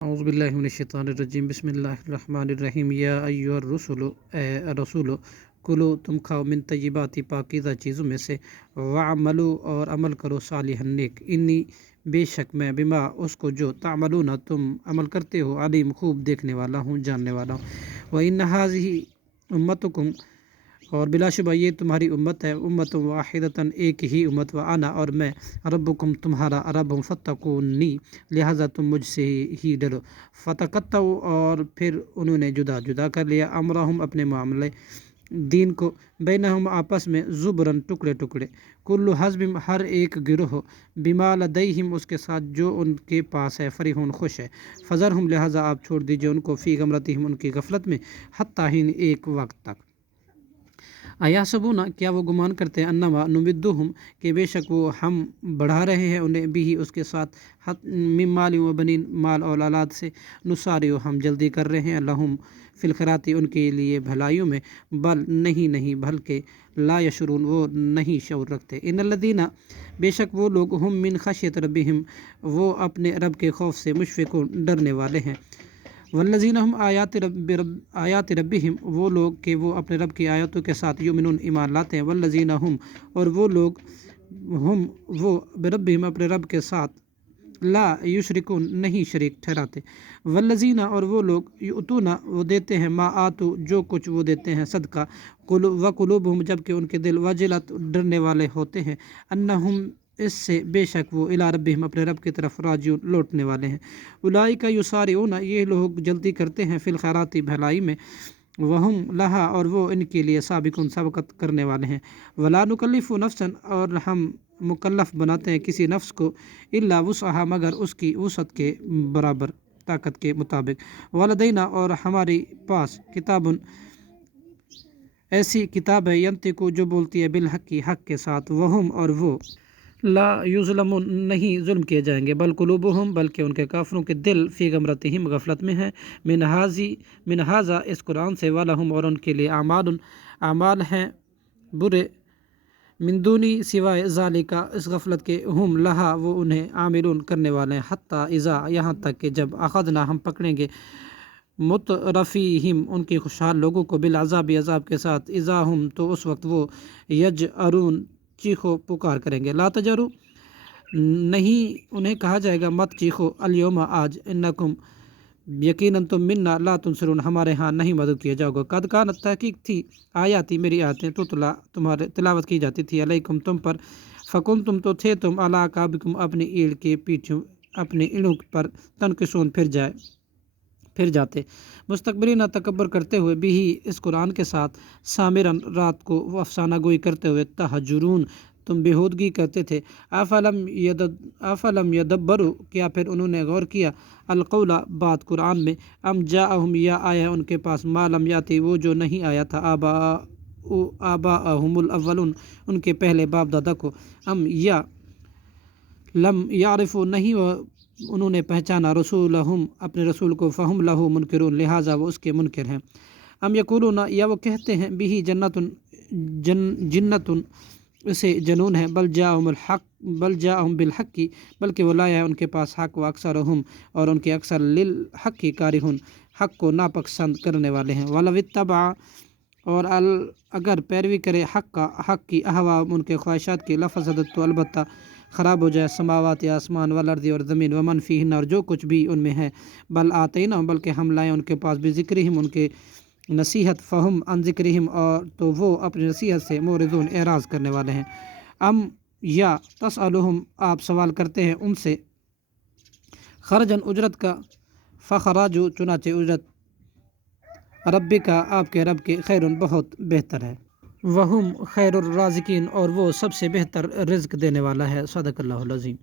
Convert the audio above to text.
اعوذ باللہ من الشیطان الرجیم، بسم اللہ الرحمن الرحیم۔ یا ایھا الرسول، اے رسولو، کلو تم کھاؤ من طیبات پاکیزہ چیزوں میں سے، وعملو اور عمل کرو صالحا نیک، انی بے شک میں بما اس کو جو تعملون تم عمل کرتے ہو علیم خوب دیکھنے والا ہوں، جاننے والا ہوں۔ وَإِنَّ هَٰذِهِ أُمَّتُكُمْ اور بلا شبہ یہ تمہاری امت ہے، امت واحدۃ ایک ہی امت، وانا اور میں ربکم تمہارا رب ہوں، فاتقونی لہٰذا تم مجھ سے ہی ڈرو۔ فتقطعوا اور پھر انہوں نے جدا جدا کر لیا امرہم اپنے معاملے دین کو، بینہم آپس میں زبرن ٹکڑے ٹکڑے، کل حزب ہر ایک گروہ، بما لدیہم اس کے ساتھ جو ان کے پاس ہے، فریحون خوش ہے۔ فذرہم لہٰذا آپ چھوڑ دیجئے ان کو، فی غمرتہم ان کی غفلت میں، حتی حین ایک وقت تک۔ ایحسبون کیا وہ گمان کرتے ہیں، انما نمدہم کہ بے شک وہ ہم بڑھا رہے ہیں انہیں بھی اس کے ساتھ، من مال و بنین مال اور اولاد سے، نسارع ہم جلدی کر رہے ہیں، لہم فی الخیرات ان کے لیے بھلائیوں میں، بل نہیں بلکہ لا یشعرون وہ نہیں شعور رکھتے۔ ان الذین بے شک وہ لوگ، ہم من خشیۃ ربہم وہ اپنے رب کے خوف سے مشفقون ڈرنے والے ہیں، والذین ہم آیات ربہم وہ لوگ کہ وہ اپنے رب کی آیاتوں کے ساتھ یؤمنون ایمان لاتے ہیں، والذین ہم اور وہ لوگ، ہم وہ بربہم اپنے رب کے ساتھ، لا یشرکون نہیں شریک ٹھہراتے، والذین اور وہ لوگ یؤتون وہ دیتے ہیں، ما آتوا جو کچھ وہ دیتے ہیں صدقہ، وقلوبہم جبکہ ان کے دل وجلت ڈرنے والے ہوتے ہیں، انہم اس سے بے شک وہ الی ربہم اپنے رب کی طرف راجعون لوٹنے والے ہیں۔ اولئک یسارعون یہ لوگ جلدی کرتے ہیں، فی الخیرات بھلائی میں، وہم لہا اور وہ ان کے لیے سابقون سبقت کرنے والے ہیں۔ ولا نکلف نفسا اور ہم مکلف بناتے ہیں کسی نفس کو، الا وسعہا مگر اس کی وسعت کے برابر، طاقت کے مطابق، ولدینا اور ہمارے پاس کتاب ایسی کتاب ہے، ینطق جو بولتی ہے بالحق حق کے ساتھ، وہم اور وہ لا یظلمون نہیں ظلم کیے جائیں گے، بل قلوبہم بلکہ ان کے کافروں کے دل، فی غمرتہم غفلت میں ہیں، من ھذا اس قرآن سے، ولہم اور ان کے لیے اعمال ہیں برے، من دونی سوائے ذالک اس غفلت کے، ہم لہا وہ انہیں عاملون کرنے والے ہیں، حتی اذا یہاں تک کہ جب اخذنا ہم پکڑیں گے، مترفیہم ان کے خوشحال لوگوں کو، بالعذاب عذاب کے ساتھ، اذا ہم تو اس وقت وہ، یجأرون چیخو پکار کریں گے، لا تجروا نہیں انہیں کہا جائے گا مت چیخو، الیوم آج، انکم یقیناً تم منا لا تنصرون ہمارے ہاں نہیں مدد کیا جاؤ گے، قد کانت تحقیق تھی، آیاتی میری آیتیں، تتلا تمہارے تلاوت کی جاتی تھی، علیکم تم پر، فکنتم تو تھے تم، علی اعقابکم اپنی ایڑ کے پیچھے، اپنی ایڑوں پر، تنکسون پھر جاتے، مستکبرین تکبر کرتے ہوئے، بھی اس قرآن کے ساتھ، سامرن رات کو وہ افسانہ گوئی کرتے ہوئے، تہجرون تم بےہودگی کرتے تھے، افلم یدبروا کیا پھر انہوں نے غور کیا، القول بات قرآن میں، ام جاءہم یا آیا ہے ان کے پاس، ما لم یاتی وہ جو نہیں آیا تھا، آباءہم الاولون ان کے پہلے باپ دادا کو، ام یا لم یعرفوا نہیں انہوں نے پہچانا، رسولہم اپنے رسول کو، فہم لہ منکرون لہٰذا وہ اس کے منکر ہیں، ام یقولون یا وہ کہتے ہیں، بہ جنۃ اسے جنون ہے، بل جاءہم بالحق بلکہ وہ لایا ہے ان کے پاس حق، و اکثرہم اور ان کے اکثر للحق کارہون حق کو ناپسند کرنے والے ہیں، ولو اتبع اور اگر پیروی کرے حق کی، اہواءہم ان کے خواہشات کی، لفسدت تو البتہ خراب ہو جائے، سماوات آسمان، والارض اور زمین، ومن فیہن اور جو کچھ بھی ان میں ہے، بل آتیناہم بلکہ ہم لائے ان کے پاس، بذکرہم ان کے نصیحت، فہم عن ذکرہم اور تو وہ اپنی نصیحت سے معرضون اعراض کرنے والے ہیں، ام یا تسألہم آپ سوال کرتے ہیں ان سے، خرجن اجرت کا، فخراج چنانچہ اجرت، ربک آپ کے رب کے، خیر بہت بہتر ہے، وہم خیر الرازقین اور وہ سب سے بہتر رزق دینے والا ہے، صدق اللہ العظیم۔